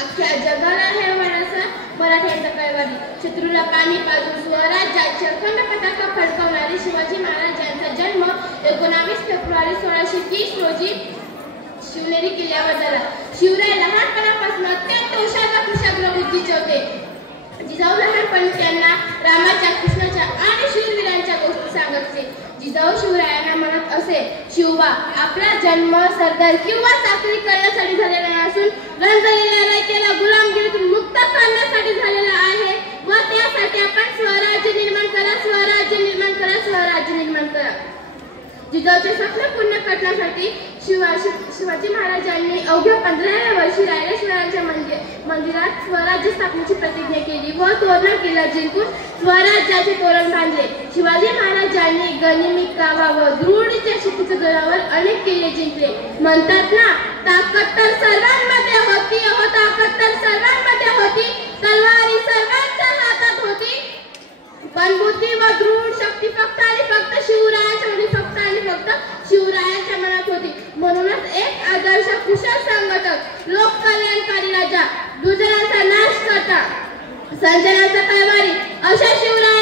अख्ख्या जगाला हे वरसा मराठ्यांचा कळवळी. शत्रूला पाणी पाजून स्वराज्याची अखंड पताका फडकवणारे शिवाजी महाराज यांचा जन्म 19 फेब्रुवारी 1630 रोजी शिवनेरी किल्ल्यावर झाला. शिवराय लहानपणापासून अत्यंत हुशार व कुशाग्र बुद्धीचे होते. जिजाऊ लहानपणी त्यांना रामाच्या, कृष्णाच्या आणि शूरवीरांच्या गोष्टी सांगत असे. जिजाऊ शिवरायांना म्हणत असे, शिवबा, आपला जन्म सरदार किंवा चाकरी करण्यासाठी झालेला नसून रणजलेल्या रयतेला गुलामगिरीतून मुक्त करण्यासाठी झालेला आहे व त्यासाठी आपण स्वराज्य निर्माण करा, स्वराज्य निर्माण करा, स्वराज्य निर्माण करा. जिजाऊचे स्वप्न पूर्ण करण्यासाठी शिवाजी महाराजांनी अवघ्या 15व्या वर्षी रायरेश्वरांच्या मंदिरात स्वराज्य स्थापनेची प्रतिज्ञा केली व तोरणा किल्ला जिंकून स्वराज्याचे तोरण बांधले. शिवाजी महाराजांनी गनिमी, कावा व दृढ शिस्तीच्या जोरावर अनेक किल्ले जिंकले. म्हणतात ना, ताकद तर सर्वांमध्ये होती, अहो ताकद तर सर्वांमध्ये होती, तलवारी सर्वांच्या हातात होती, पण बुद्धी व दृढ शक्ती फक्त आणि फक्त शिवरायांच्या मध्ये फक्त आणि फक्त शिवरायांच्या मनात होती. म्हणूनच एक आदर्श कुशल संघटक, लोककल्याणकारी राजा, दुर्जनांचा नाश करता, संजनांचा कळवारी अशा शिवराय